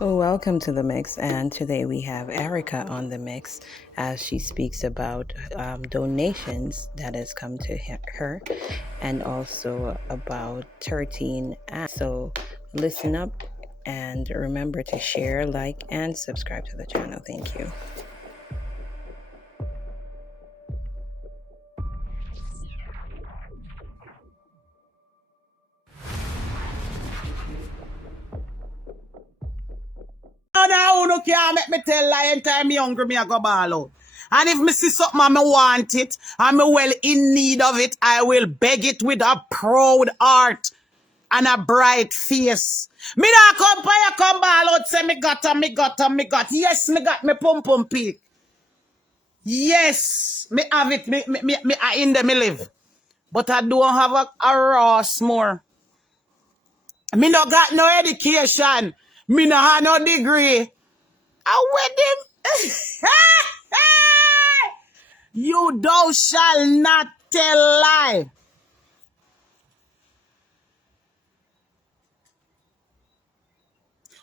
Welcome to the mix, and today we have Erica on the mix as she speaks about donations that has come to her, and also about 13 apps. So listen up and remember to share, like, and subscribe to the channel. Thank you. Now who can't make me tell lie anytime me hungry, me I go ball out. And if me see something and me want it, and me well in need of it, I will beg it with a proud heart and a bright face. Me not come by you come ball out, say me got. Yes, me got me pum peak. Yes, me have it, me in there me live. But I don't have a Ross more. Me no got no education. Me no have no degree. I with him. You thou shall not tell lie.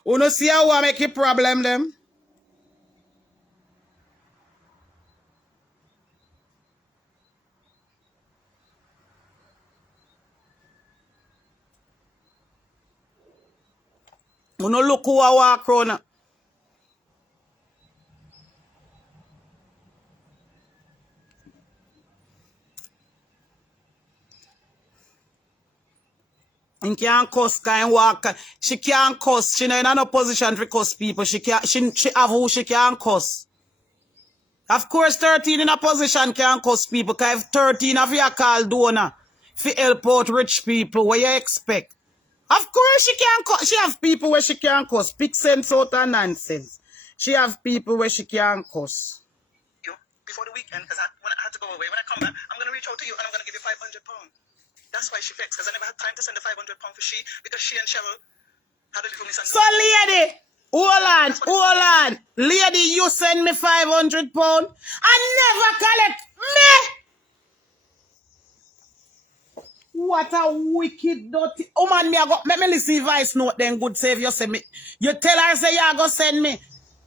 You know see how I make it problem them? You know look who I walk around. And can't cuss, can't walk. She can't cuss. She not in no position to cuss people. She have who she can't cuss. Of course, 13 in a position can't cuss people. Because if 13 of you call donor for help out rich people, what you expect? Of course she can't cuss. She have people where she can't cuss. Pick sense out of nonsense. She have people where she can't cuss. Before the weekend, because when I had to go away, when I come back, I'm going to reach out to you and I'm going to give you £500. That's why she vexed, because I never had time to send the £500 for she, because she and Cheryl had a little misunderstanding. So lady, hold on. Lady, you send me £500. I never collect me. What a wicked dirty. Oh man, let me listen voice note then good save you send me. You tell her say you go send me.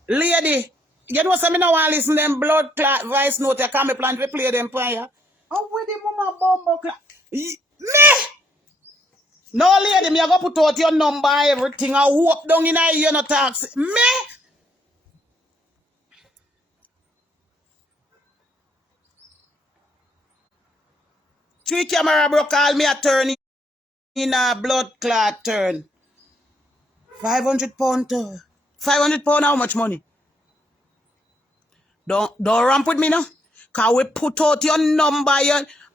Lady, you know say me no want listen them blood clot voice note. You can't me plan to play them for you. Oh with the mama bomb clot. Me? No lady, me I go put out your number everything. I hope down in a you no tax. Me? 3 camera bro call me a turn in a blood clot turn. £500. £500 how much money? Don't ramp with me now. Cause we put out your number,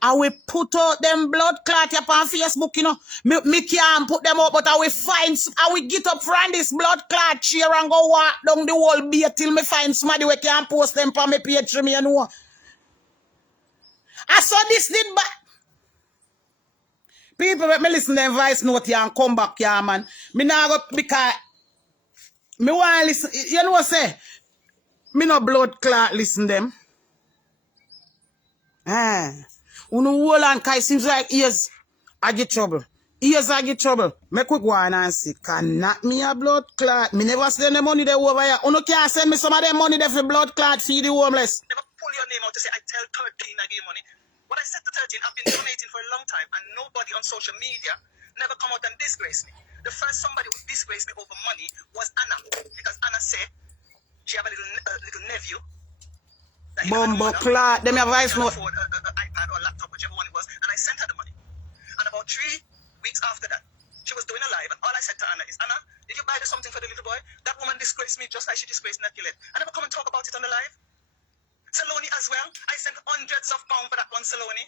and we put out them blood clot up on Facebook, you know. Me can't put them out, but I will get up from this blood clot chair and go walk down the whole beer till me find somebody who can post them for me page for me, you know. I saw this did but people let me listen to them voice note here and come back here, man. Me now go because me want listen, you know what say? Me no blood clot listen them. Unu hold on, cause it seems like ears I get trouble. Ears I get trouble. Make we go on and see. Cannot me a blood clot. Me never send the money there over here. Unu can't send me some of them money there for blood clot feed the homeless. Never pull your name out to say I tell 13 I give you money. What I said to 13, I've been donating for a long time and nobody on social media never come out and disgrace me. The first somebody who disgraced me over money was Anna. Because Anna said she have a little nephew. Bumbo clot. Them your voice note. Afford an iPad or laptop, whichever one it was, and I sent her the money. And about 3 weeks after that, she was doing a live, and all I said to Anna is, Anna, did you buy something for the little boy? That woman disgraced me just like she disgraced Nakilet. I never come and talk about it on the live. Saloni as well. I sent hundreds of pounds for that one Saloni.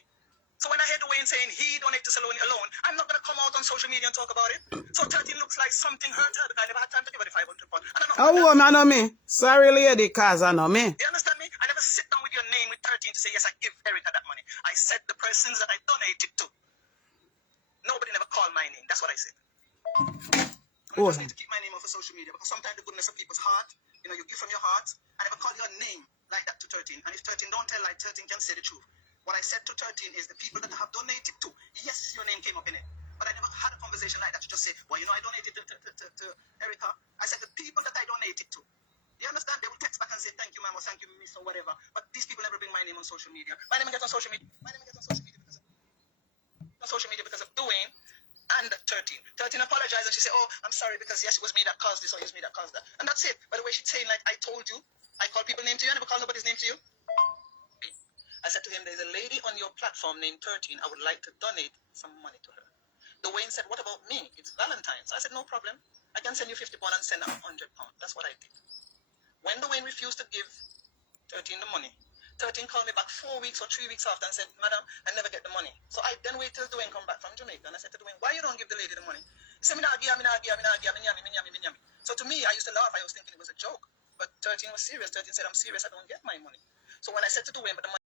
So when I hear the way in saying he donated to Saloni alone, I'm not going to come out on social media and talk about it. So 13 looks like something hurt her because I never had time to give her the £500. Oh, I know me. Sorry, lady, cause I know me. You understand me? I never sit down with your name with 13 to say, yes, I give Erica that money. I said the persons that I donated to. Nobody never called my name. That's what I said. I just need to keep my name off of social media because sometimes the goodness of people's heart, you know, you give from your heart. I never call your name like that to 13. And if 13 don't tell like 13 can say the truth. What I said to 13 is the people that I have donated to, yes, your name came up in it. But But I never had a conversation like that to just say, well, you know, I donated to Erica. I said the people that I donated to. You understand? They will text back and say, thank you, ma'am, or thank you, miss, or whatever. But these people never bring my name on social media. My name gets on social media. My name gets on social media because of Dwayne and 13. 13 apologized and she said, oh, I'm sorry because yes, it was me that caused this or it was me that caused that. And that's it. By the way, she's saying, like, I told you, I call people name to you, I never call nobody's name to you. I said to him, there's a lady on your platform named 13. I would like to donate some money to her. Dwayne said, what about me? It's Valentine's. I said, no problem. I can send you £50 and send her £100. That's what I did. When Dwayne refused to give 13 the money, 13 called me back 4 weeks or 3 weeks after and said, madam, I never get the money. So I then waited till Dwayne come back from Jamaica. And I said to Dwayne, why you don't give the lady the money? He said, me. So to me, I used to laugh. I was thinking it was a joke. But 13 was serious. 13 said, I'm serious. I don't get my money. So when I said to Dwayne, but the money